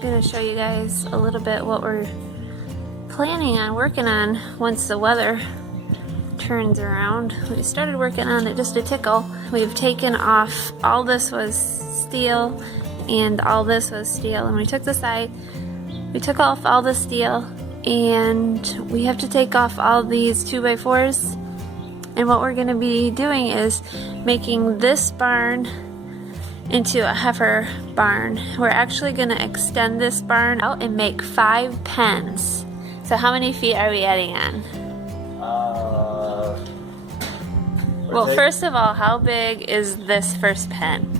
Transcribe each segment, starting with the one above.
I'm going to show you guys a little bit what we're planning on working on once the weather turns around. We started working on it just a tickle. We've taken off, all this was steel and all this was steel, and we took off all the steel, and we have to take off all these 2x4s. And what we're going to be doing is making this barn into a heifer barn. We're actually going to extend this barn out and make 5 pens. So how many feet are we adding on? Well, first of all, how big is this first pen?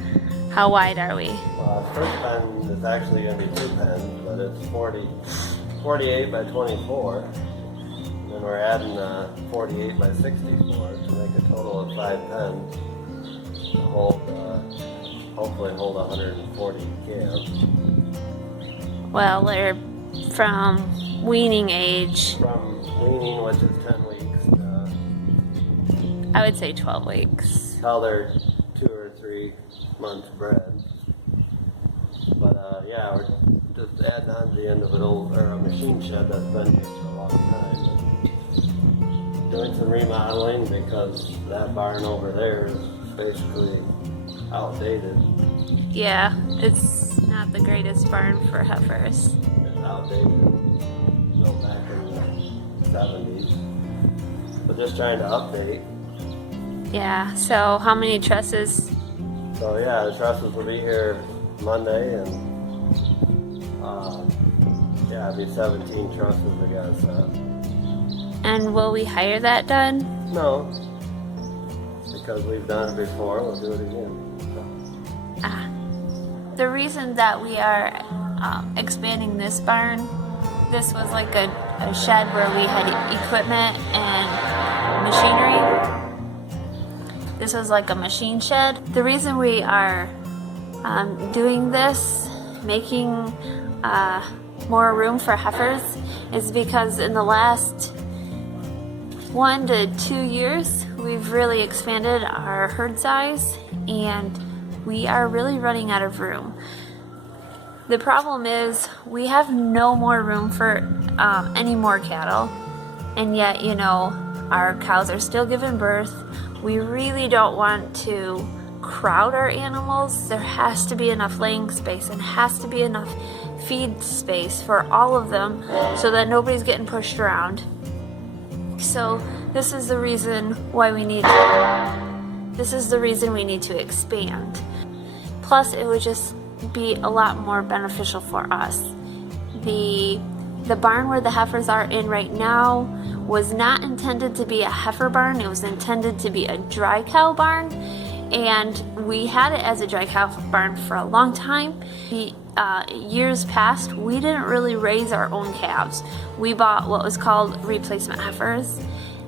How wide are we? Well, first pen is actually going to be 2 pens, but it's 48 by 24. And then we're adding 48 by 64 to make a total of 5 pens to hold, hopefully hold 140 calves. Well, they're from weaning age. From weaning, which is 10 weeks, I would say 12 weeks. till they're 2 or 3 months bred. But yeah, we're just adding on to the end of an old a machine shed that's been here for a long time. Doing some remodeling because that barn over there is basically outdated. Yeah, it's not the greatest barn for heifers. It's outdated, built back in the 70s. But just trying to update. Yeah, so how many trusses? So yeah, the trusses will be here Monday, and yeah, it'll be 17 trusses I gotta set. And will we hire that done? No, because we've done it before, we'll do it again. The reason that we are expanding this barn, this was like a shed where we had equipment and machinery. This was like a machine shed. The reason we are doing this, making more room for heifers, is because in the last 1 to 2 years, we've really expanded our herd size and we are really running out of room. The problem is we have no more room for any more cattle, and yet, you know, our cows are still giving birth. We really don't want to crowd our animals. There has to be enough laying space and has to be enough feed space for all of them so that nobody's getting pushed around. So this is the reason why we need to expand. Plus, it would just be a lot more beneficial for us. The barn where the heifers are in right now was not intended to be a heifer barn. It was intended to be a dry cow barn, and we had it as a dry cow barn for a long time. Years past, we didn't really raise our own calves. We bought what was called replacement heifers,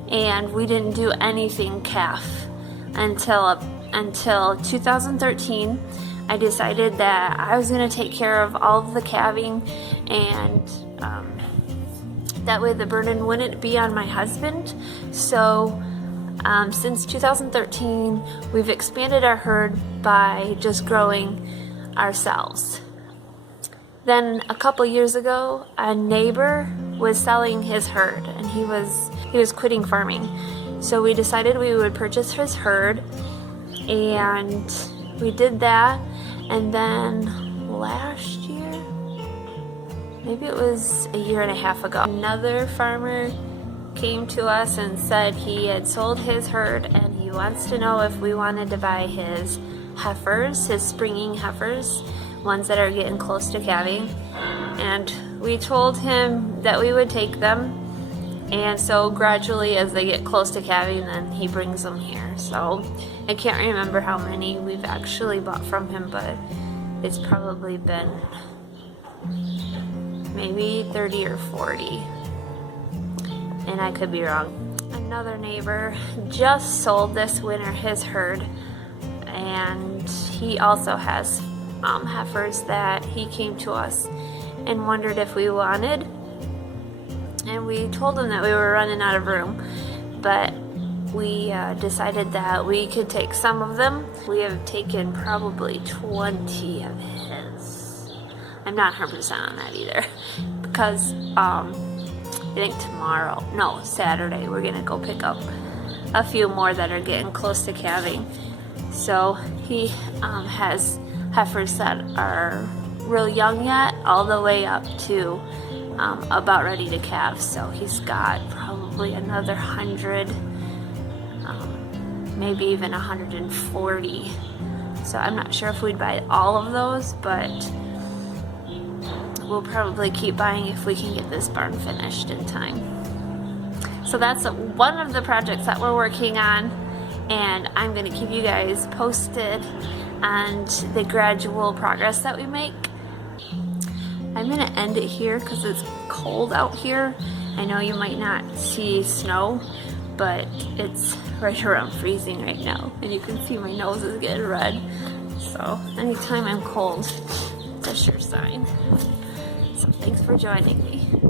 and we didn't do anything calf until 2013. I decided that I was going to take care of all of the calving, and that way the burden wouldn't be on my husband. So since 2013, we've expanded our herd by just growing ourselves. Then a couple years ago, a neighbor was selling his herd, and he was quitting farming. So we decided we would purchase his herd, and we did that. And then last year, maybe it was a year and a half ago, another farmer came to us and said he had sold his herd and he wants to know if we wanted to buy his heifers, his springing heifers, ones that are getting close to calving. And we told him that we would take them. And so gradually, as they get close to calving, then he brings them here. So I can't remember how many we've actually bought from him, but it's probably been maybe 30 or 40. And I could be wrong. Another neighbor just sold this winter his herd, and he also has heifers that he came to us and wondered if we wanted. And we told him that we were running out of room, but we decided that we could take some of them. We have taken probably 20 of his I'm not 100% on that either, because I think Saturday, we're gonna go pick up a few more that are getting close to calving. So he has heifers that are real young yet, all the way up to about ready to calve. So he's got probably another 100, maybe even 140. So I'm not sure if we'd buy all of those, but we'll probably keep buying if we can get this barn finished in time. So that's one of the projects that we're working on, and I'm going to keep you guys posted on the gradual progress that we make. I'm going to end it here because it's cold out here. I know you might not see snow, but it's right around freezing right now, and you can see my nose is getting red. So anytime I'm cold, it's a sure sign. So thanks for joining me.